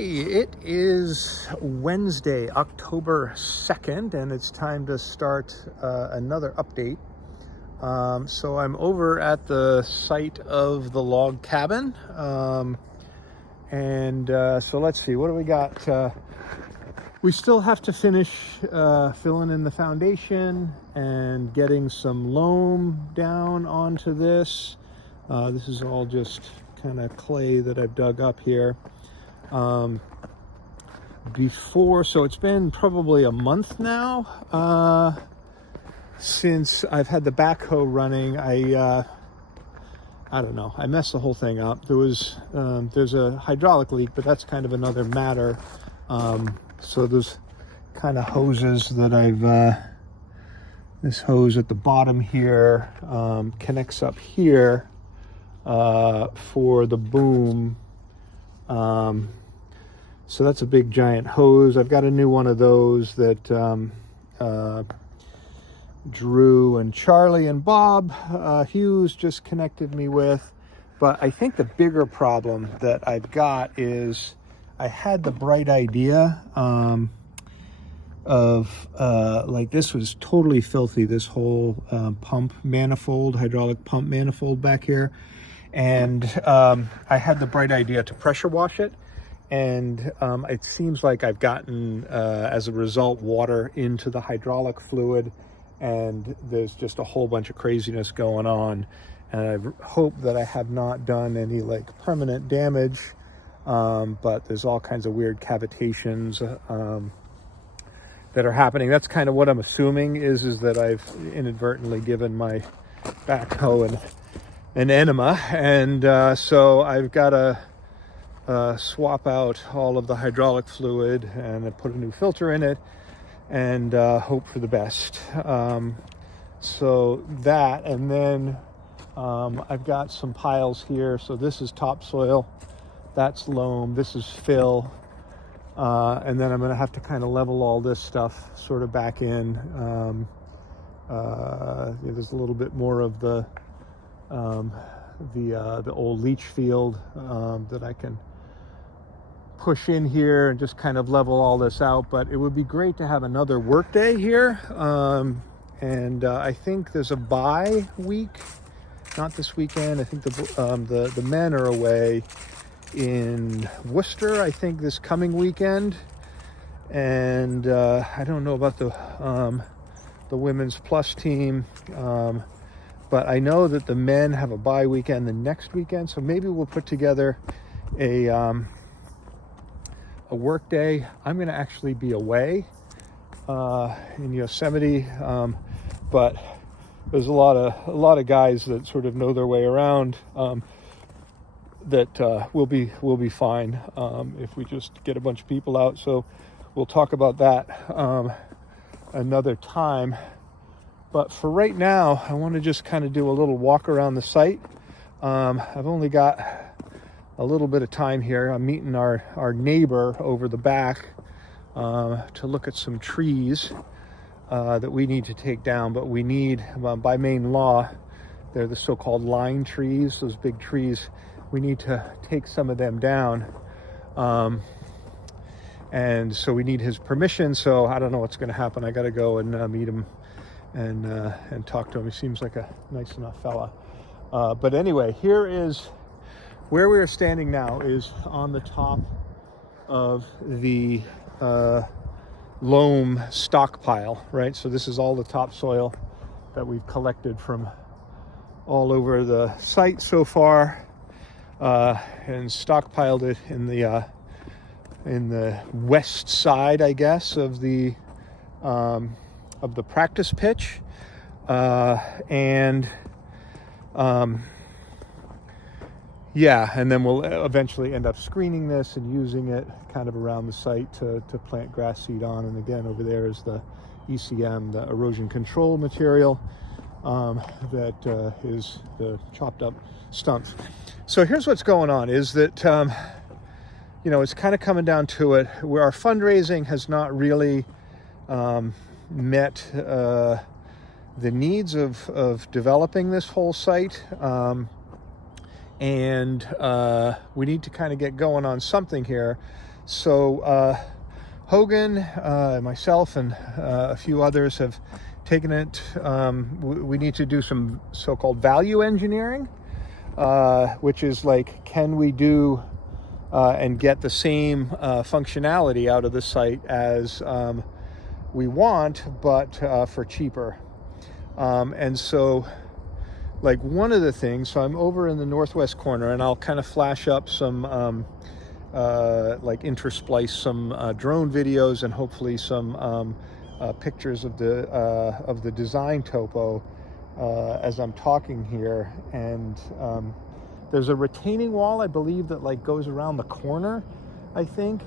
Okay, it is Wednesday, October 2nd, and it's time to start another update. So I'm over at the site of the log cabin, so let's see, what do we got? We still have to finish filling in the foundation and getting some loam down onto this. This is all just kind of clay that I've dug up here. So it's been probably a month now since I've had the backhoe running. I don't know, I messed the whole thing up. There's a hydraulic leak, but that's kind of another matter. So there's kind of hoses that this hose at the bottom here connects up here for the boom. So that's a big giant hose. I've got a new one of those that Drew and Charlie and Bob Hughes just connected me with. But I think the bigger problem that I've got is I had the bright idea of like, this was totally filthy, this whole hydraulic pump manifold back here. And I had the bright idea to pressure wash it. And it seems like I've gotten, as a result, water into the hydraulic fluid, and there's just a whole bunch of craziness going on. And I hope that I have not done any permanent damage, but there's all kinds of weird cavitations that are happening. That's kind of what I'm assuming is that I've inadvertently given my backhoe an enema, and so I've got to swap out all of the hydraulic fluid and put a new filter in it and hope for the best. So that, and then I've got some piles here. So this is topsoil, that's loam, this is fill, and then I'm going to have to kind of level all this stuff sort of back in. There's a little bit more of the old leach field that I can push in here and just kind of level all this out. But it would be great to have another work day here, and I think there's a bye week, not this weekend. I think the men are away in Worcester, I think, this coming weekend, and I don't know about the women's plus team, but I know that the men have a bye weekend the next weekend, so maybe we'll put together a work day. I'm going to actually be away in Yosemite, but there's a lot of guys that sort of know their way around that will be fine if we just get a bunch of people out. So we'll talk about that another time. But for right now, I want to just kind of do a little walk around the site. I've only got a little bit of time here. I'm meeting our neighbor over the back to look at some trees that we need to take down. But we need, by Maine law, they're the so-called line trees, those big trees. We need to take some of them down. And so we need his permission. So I don't know what's going to happen. I got to go and meet him and talk to him. He seems like a nice enough fella. But anyway, here is where we are standing now, is on the top of the loam stockpile, right? So this is all the topsoil that we've collected from all over the site so far, and stockpiled it in the west side, I guess, of the practice pitch, and then we'll eventually end up screening this and using it kind of around the site to plant grass seed on. And again, over there is the ECM, the erosion control material, that is the chopped up stumps. So here's what's going on, is that it's kind of coming down to it, where our fundraising has not really met the needs of developing this whole site. And we need to kind of get going on something here. So Hogan, myself, and a few others have taken it. We need to do some so-called value engineering, which is like, can we do and get the same functionality out of the site as we want, but for cheaper. And so, like, one of the things, so I'm over in the northwest corner, and I'll kind of flash up some like intersplice some drone videos and hopefully some pictures of the design topo as I'm talking here. And there's a retaining wall, I believe, that like goes around the corner, I think.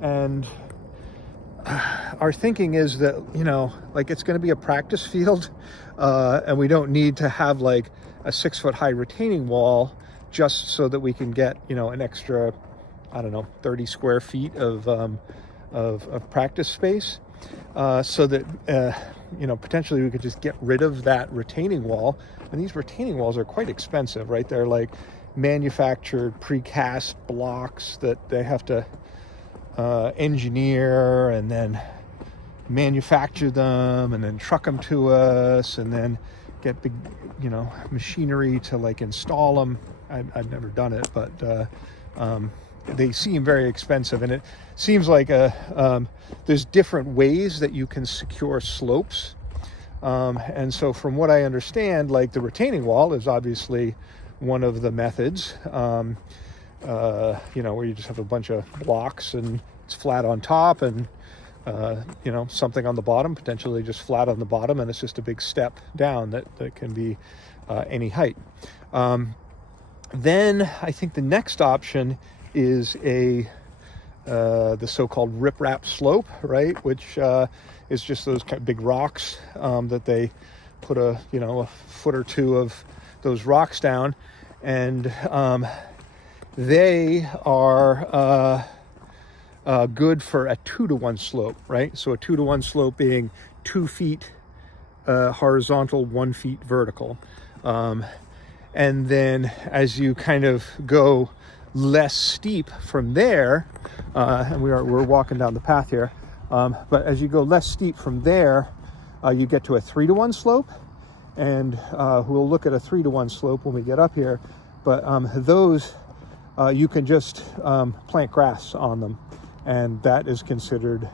And our thinking is that, you know, like, it's going to be a practice field, and we don't need to have like a 6-foot high retaining wall just so that we can get, you know, an extra, I don't know, 30 square feet of practice space, so that you know, potentially we could just get rid of that retaining wall. And these retaining walls are quite expensive, right? They're like manufactured precast blocks that they have to engineer and then manufacture them and then truck them to us and then get big, you know, machinery to like install them. I've never done it, but they seem very expensive, and it seems like there's different ways that you can secure slopes. And so from what I understand, like, the retaining wall is obviously one of the methods, you know, where you just have a bunch of blocks and it's flat on top, and you know, something on the bottom, potentially just flat on the bottom, and it's just a big step down that can be any height. Then I think the next option is the so-called riprap slope, right? Which is just those kind of big rocks that they put a foot or two of those rocks down, and they are good for a 2-to-1 slope, right? So a 2-to-1 slope being 2 feet horizontal, 1 feet vertical. And then as you kind of go less steep from there, and we're walking down the path here, but as you go less steep from there, you get to a 3-to-1 slope, and we'll look at a 3-to-1 slope when we get up here. But those you can just plant grass on them, and that is considered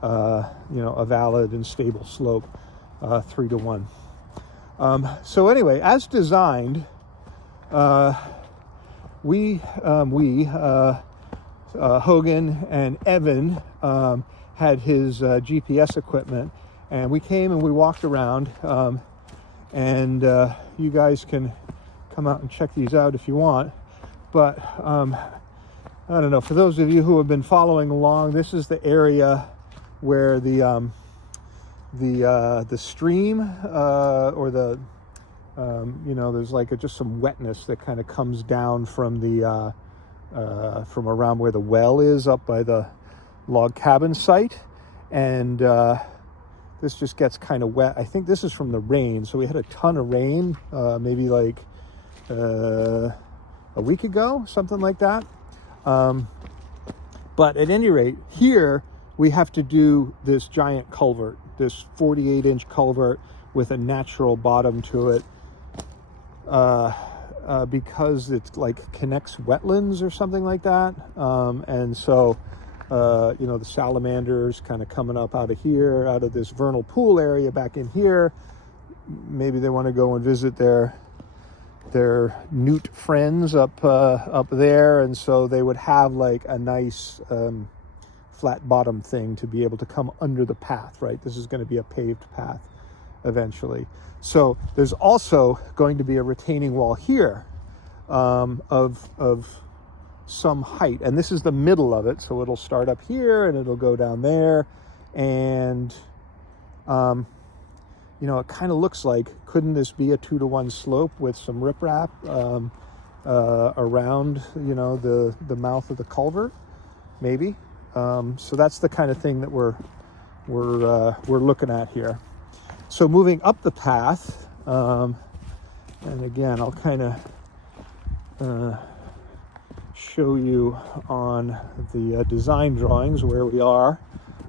you know, a valid and stable slope, 3-to-1. So anyway, as designed, Hogan and Evan had his GPS equipment, and we came and we walked around, and you guys can come out and check these out if you want. But I don't know, for those of you who have been following along, this is the area where the stream or the you know, there's like just some wetness that kind of comes down from the from around where the well is up by the log cabin site, and this just gets kind of wet. I think this is from the rain, so we had a ton of rain maybe like a week ago, something like that. But at any rate, here we have to do this giant culvert, this 48-inch culvert with a natural bottom to it, because it's like connects wetlands or something like that. And so, you know, the salamanders kind of coming up out of here, out of this vernal pool area back in here. Maybe they want to go and visit their newt friends up there, and so they would have like a nice flat bottom thing to be able to come under the path, right? This is going to be a paved path eventually. So there's also going to be a retaining wall here of some height, and this is the middle of it, so it'll start up here and it'll go down there, and you know, it kind of looks like, couldn't this be a 2-to-1 slope with some riprap around, you know, the mouth of the culvert, maybe? So that's the kind of thing that we're looking at here. So moving up the path, and again, I'll kind of show you on the design drawings where we are.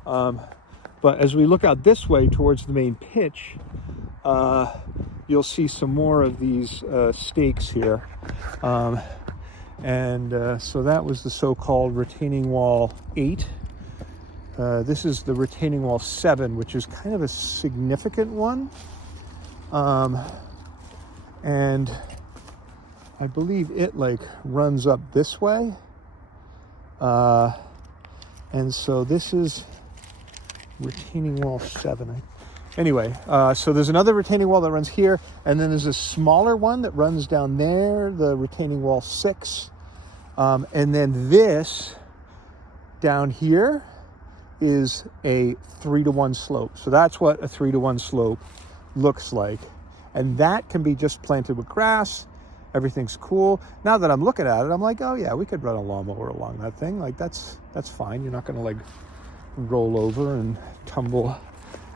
But as we look out this way towards the main pitch, you'll see some more of these stakes here. So that was the so-called retaining wall 8. This is the retaining wall 7, which is kind of a significant one. And I believe it like runs up this way. And so this is retaining wall 7. Anyway, so there's another retaining wall that runs here, and then there's a smaller one that runs down there, the retaining wall 6. And then this down here is a 3-to-1 slope. So that's what a 3-to-1 slope looks like. And that can be just planted with grass. Everything's cool. Now that I'm looking at it, I'm like, oh yeah, we could run a lawnmower along that thing. Like that's fine. You're not gonna like roll over and tumble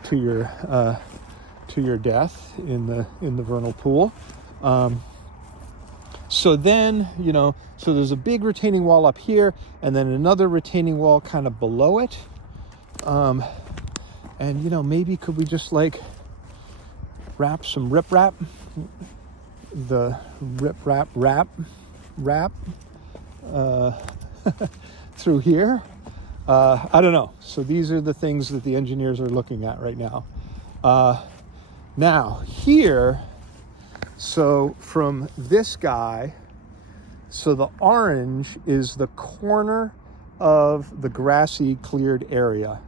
to your death in the vernal pool. So then, so there's a big retaining wall up here, and then another retaining wall kind of below it. And maybe could we just like wrap some riprap, the riprap wrap through here. I don't know. So these are the things that the engineers are looking at right now. Now here, so from this guy, so the orange is the corner of the grassy cleared area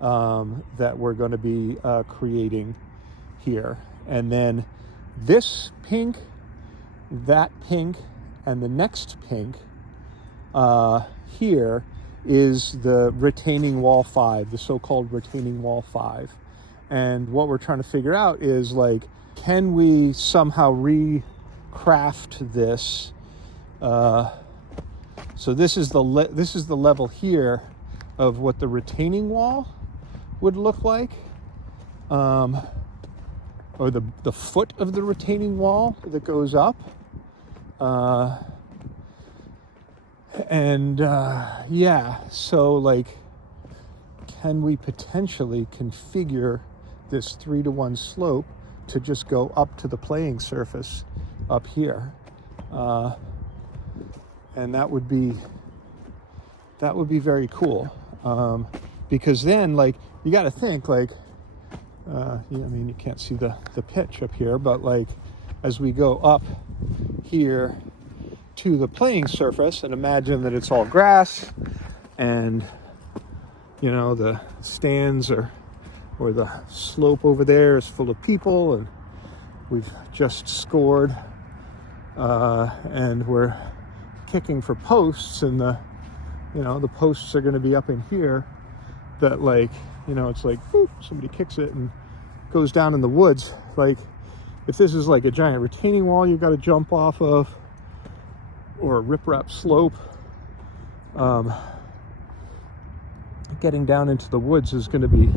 that we're going to be creating here. And then this pink, that pink, and the next pink here is the retaining wall 5, the so-called retaining wall 5. And what we're trying to figure out is like, can we somehow recraft this? So this is the level here of what the retaining wall would look like, or the foot of the retaining wall that goes up. Yeah, so like, can we potentially configure this 3-to-1 slope to just go up to the playing surface up here? And that would be very cool, because then like you got to think like, I mean you can't see the pitch up here, but like as we go up here to the playing surface, and imagine that it's all grass, and the stands or the slope over there is full of people, and we've just scored, and we're kicking for posts, and the posts are going to be up in here, that like it's like whoop, somebody kicks it and goes down in the woods. Like if this is like a giant retaining wall you've got to jump off of, or a riprap slope, getting down into the woods is going to be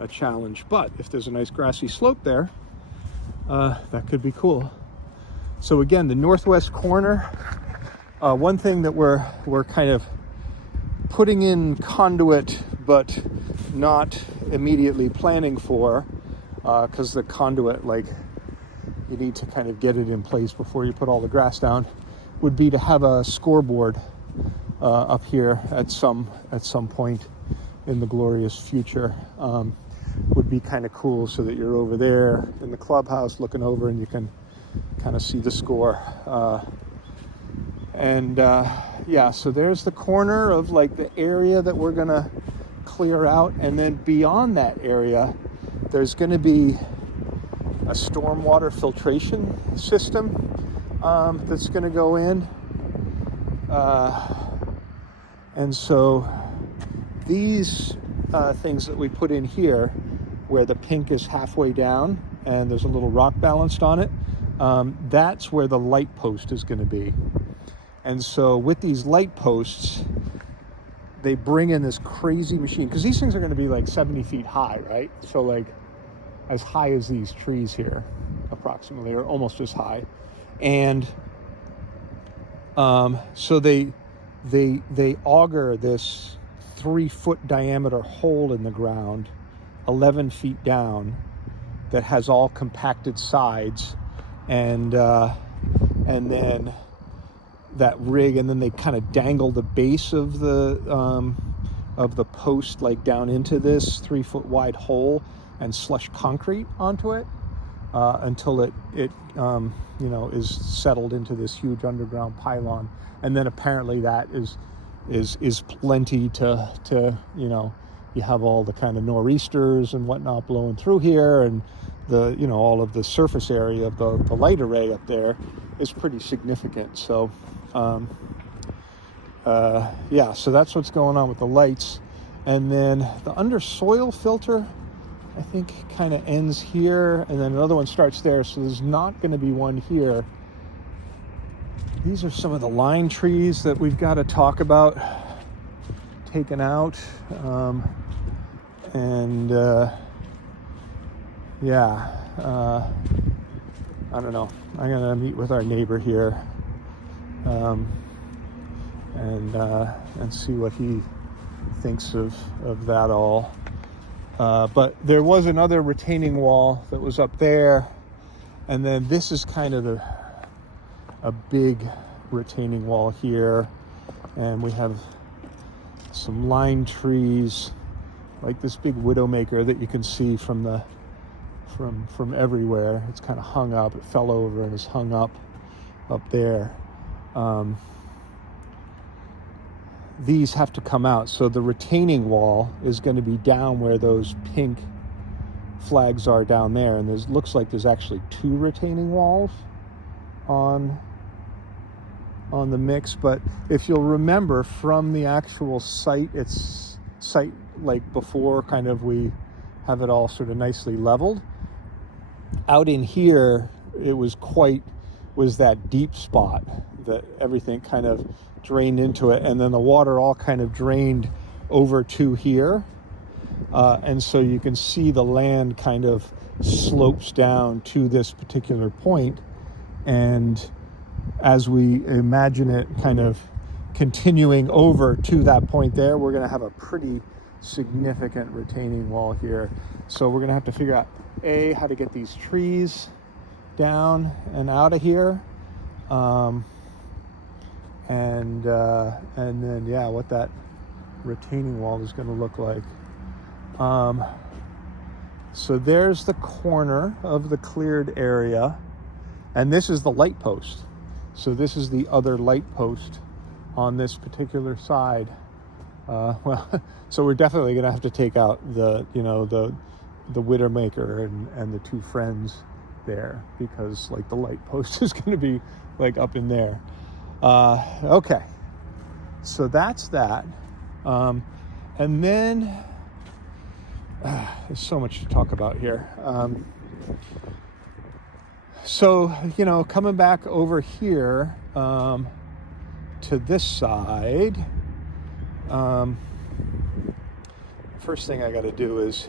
a challenge. But if there's a nice grassy slope there, that could be cool. So again, the northwest corner, one thing that we're kind of putting in conduit but not immediately planning for, because the conduit, like, you need to kind of get it in place before you put all the grass down, would be to have a scoreboard up here at some point in the glorious future. Would be kind of cool, so that you're over there in the clubhouse looking over and you can kind of see the score. Yeah, so there's the corner of like the area that we're gonna clear out, and then beyond that area there's going to be a stormwater filtration system that's going to go in, and so these things that we put in here, where the pink is halfway down and there's a little rock balanced on it, that's where the light post is going to be. And so with these light posts, they bring in this crazy machine, because these things are going to be like 70 feet high, right? So like as high as these trees here, approximately, or almost as high. And So they auger this 3-foot diameter hole in the ground, 11 feet down, that has all compacted sides, and then that rig, and then they kind of dangle the base of the post like down into this 3-foot wide hole and slush concrete onto it until it is settled into this huge underground pylon. And then apparently that is plenty to you have all the kind of nor'easters and whatnot blowing through here, and all of the surface area of the light array up there is pretty significant. So so that's what's going on with the lights. And then the under soil filter, I think, kind of ends here, and then another one starts there, so there's not going to be one here. These are some of the line trees that we've got to talk about taken out. I don't know. I'm going to meet with our neighbor here and see what he thinks of that all. But there was another retaining wall that was up there, and then this is kind of a big retaining wall here, and we have some lime trees, like this big widowmaker that you can see from everywhere. It's kind of hung up. It fell over and is hung up there. These have to come out, so the retaining wall is going to be down where those pink flags are down there, and looks like there's actually 2 retaining walls on the mix. But if you'll remember from the actual site, like before kind of we have it all sort of nicely leveled, out in here it was that deep spot that everything kind of drained into it, and then the water all kind of drained over to here, and so you can see the land kind of slopes down to this particular point, and as we imagine it kind of continuing over to that point there, we're going to have a pretty significant retaining wall here. So we're going to have to figure out how to get these trees down and out of here, and then what that retaining wall is going to look like. So there's the corner of the cleared area, and this is the light post. So this is the other light post on this particular side. So we're definitely going to have to take out the widowmaker and the 2 friends there, because like the light post is going to be like up in there. Okay, so that's that. And then there's so much to talk about here. So coming back over here to this side, first thing I got to do is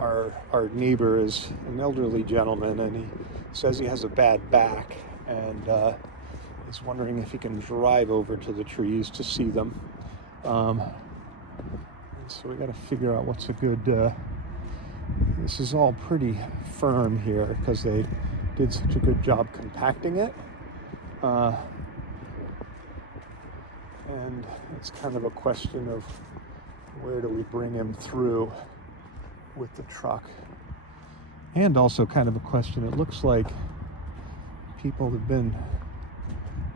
our neighbor is an elderly gentleman, and he says he has a bad back, and is wondering if he can drive over to the trees to see them. So we got to figure out what's a good. This is all pretty firm here because they did such a good job compacting it, and it's kind of a question of where do we bring him through with the truck, and also kind of a question. It looks like people have been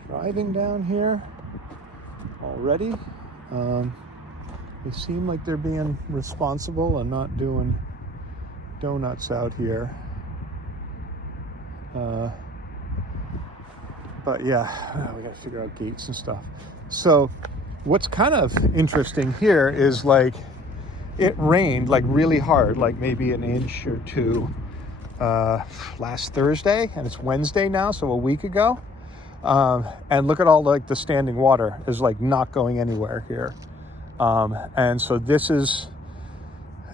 driving down here already. They seem like they're being responsible and not doing donuts out here. But yeah, we got to figure out gates and stuff. So what's kind of interesting here is like it rained like really hard, like maybe an inch or 2 last Thursday, and it's Wednesday now, so a week ago. And look at all like the standing water is like not going anywhere here. And so this is,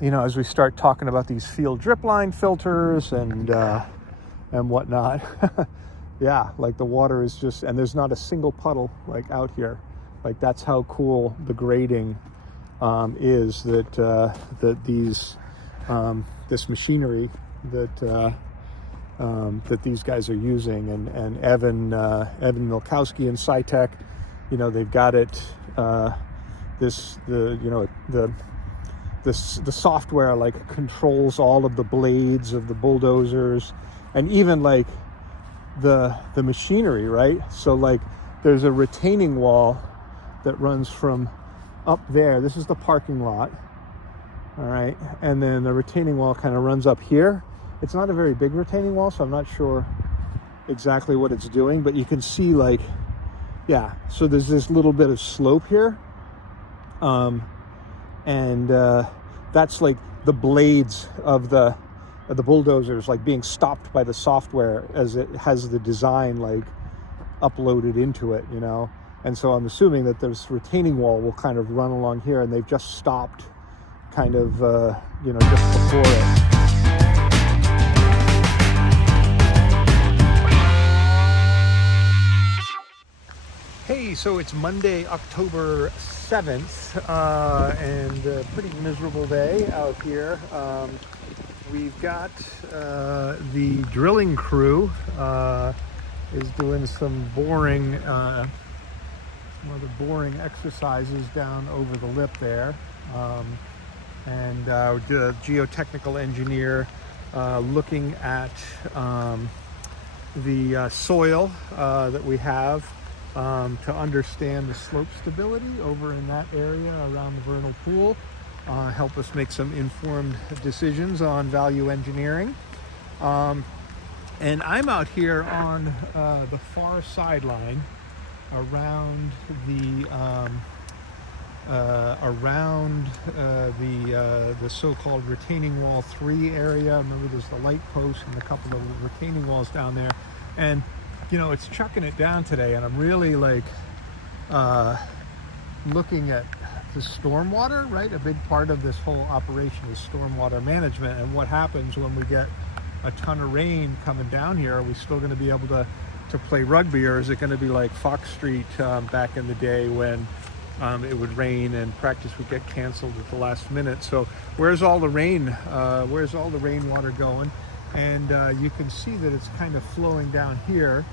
as we start talking about these field drip line filters and whatnot, yeah, like the water is just, and there's not a single puddle like out here. Like that's how cool the grading is that these this machinery that these guys are using, and Evan Milkowski and SciTech, you know, they've got it. The software like controls all of the blades of the bulldozers, and even like the machinery, right? So like there's a retaining wall that runs from up there. This is the parking lot, all right, and then the retaining wall kind of runs up here. It's not a very big retaining wall, so I'm not sure exactly what it's doing, but you can see like, yeah, so there's this little bit of slope here, and that's like the blades of the bulldozers like being stopped by the software as it has the design like uploaded into it, you know. And so I'm assuming that this retaining wall will kind of run along here, and they've just stopped kind of you know, just before it. Hey, so it's Monday, October 7th, and a pretty miserable day out here. We've got the drilling crew is doing some boring, other boring exercises down over the lip there. And the geotechnical engineer looking at the soil that we have, to understand the slope stability over in that area around the vernal pool, help us make some informed decisions on value engineering. And I'm out here on the far sideline around the so-called retaining wall 3 area. Remember, there's the light post and a couple of retaining walls down there, and you know, it's chucking it down today, and I'm really like looking at the stormwater, right? A big part of this whole operation is stormwater management, and what happens when we get a ton of rain coming down here. Are we still going to be able to play rugby, or is it going to be like Fox Street back in the day when it would rain and practice would get canceled at the last minute? So where's all the rain? Where's all the rainwater going? And you can see that it's kind of flowing down here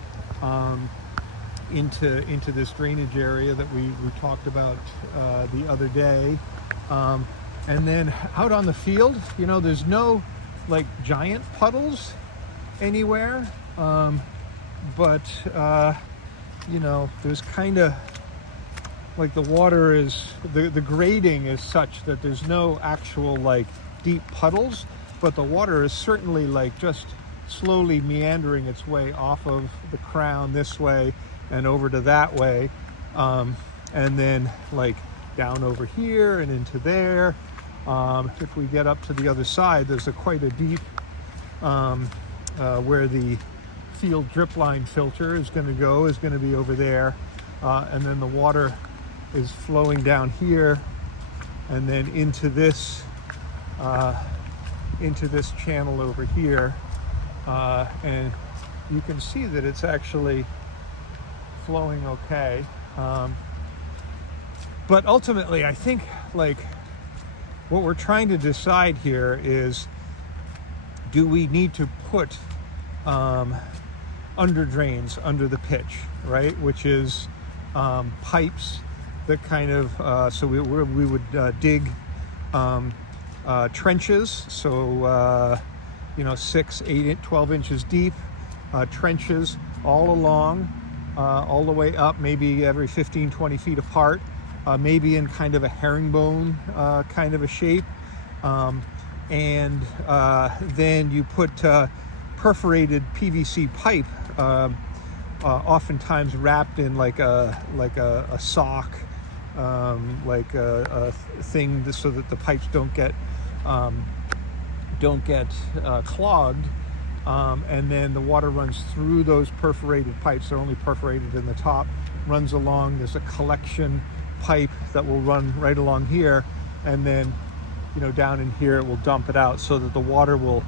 into this drainage area that we talked about the other day. And then out on the field, you know, there's no like giant puddles anywhere, but you know, there's kind of like the water is, the grading is such that there's no actual like deep puddles, but the water is certainly like just slowly meandering its way off of the crown this way and over to that way, and then like down over here and into there. If we get up to the other side, there's quite a deep where the field drip line filter is going to be over there, and then the water is flowing down here and then into this channel over here, and you can see that it's actually flowing okay, but ultimately I think like what we're trying to decide here is, do we need to put under drains under the pitch, right, which is pipes that kind of so we would dig trenches, so you know, 6, 8, 12 inches deep trenches all along, all the way up, maybe every 15-20 feet apart, maybe in kind of a herringbone kind of a shape, and then you put perforated PVC pipe, oftentimes wrapped in like a sock, like a thing, so that the pipes don't get clogged, and then the water runs through those perforated pipes. They're only perforated in the top, runs along. There's a collection pipe that will run right along here, and then, you know, down in here it will dump it out, so that the water will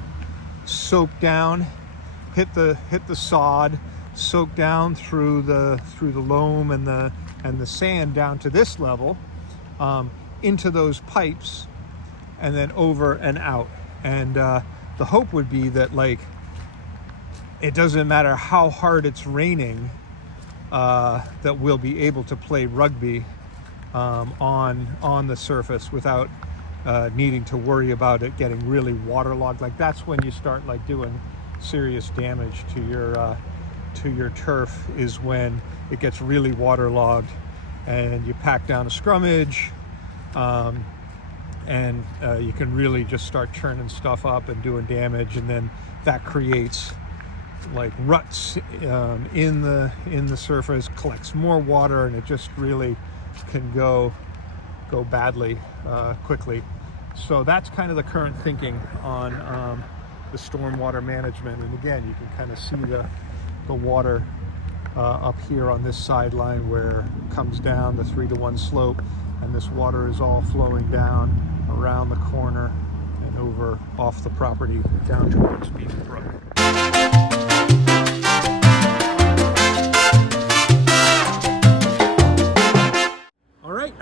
soak down, hit the sod, soak down through the loam and the sand down to this level, into those pipes, and then over and out. And the hope would be that, like, it doesn't matter how hard it's raining, that we'll be able to play rugby on the surface without needing to worry about it getting really waterlogged. Like, that's when you start like doing serious damage to your turf, is when it gets really waterlogged and you pack down a scrummage, and you can really just start churning stuff up and doing damage, and then that creates like ruts in the surface, collects more water, and it just really can go badly quickly. So that's kind of the current thinking on the stormwater management. And again, you can kind of see the water up here on this sideline where it comes down the 3-to-1 slope, and this water is all flowing down around the corner and over off the property down towards Beaver Brook.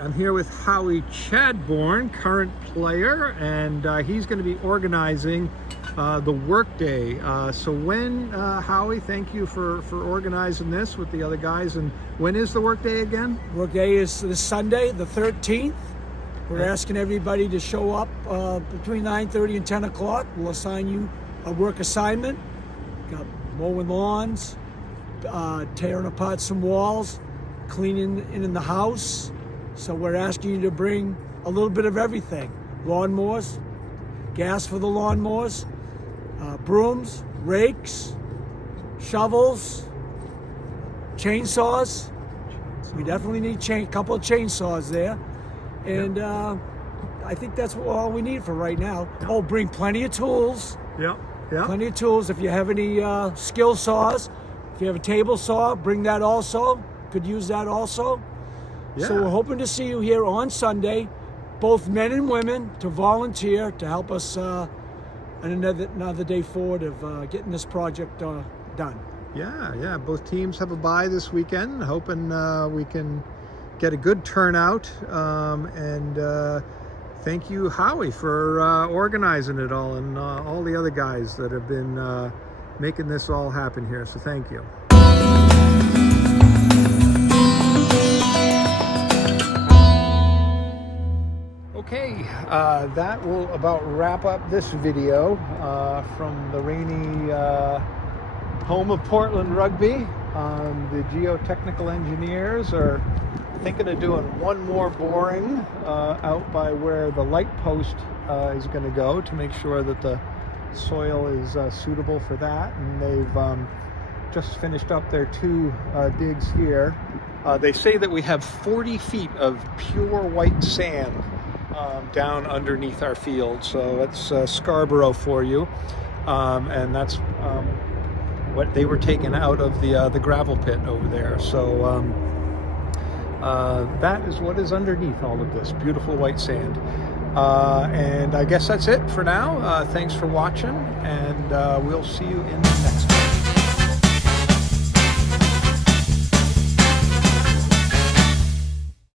I'm here with Howie Chadbourne, current player, and he's going to be organizing the workday. So when, Howie, thank you for organizing this with the other guys. And when is the workday again? Workday is this Sunday, the 13th. We're asking everybody to show up between 9:30 and 10 o'clock. We'll assign you a work assignment. Got mowing lawns, tearing apart some walls, cleaning in the house. So we're asking you to bring a little bit of everything. Lawnmowers, gas for the lawnmowers, brooms, rakes, shovels, chainsaws. We definitely need a couple of chainsaws there. And I think that's all we need for right now. Oh, bring plenty of tools. Yeah. Plenty of tools. If you have any skill saws, if you have a table saw, bring that also. Could use that also. Yeah. So we're hoping to see you here on Sunday, both men and women, to volunteer to help us another day forward of getting this project done. Yeah. Both teams have a bye this weekend. Hoping we can get a good turnout. And thank you, Howie, for organizing it all, and all the other guys that have been making this all happen here. So thank you. Okay, that will about wrap up this video from the rainy home of Portland Rugby. The geotechnical engineers are thinking of doing one more boring out by where the light post is going to go, to make sure that the soil is suitable for that. And they've just finished up their 2 digs here. They say that we have 40 feet of pure white sand down underneath our field, so it's Scarborough for you, and that's what they were taking out of the gravel pit over there. So that is what is underneath all of this beautiful white sand. And I guess that's it for now. Thanks for watching, and we'll see you in the next one.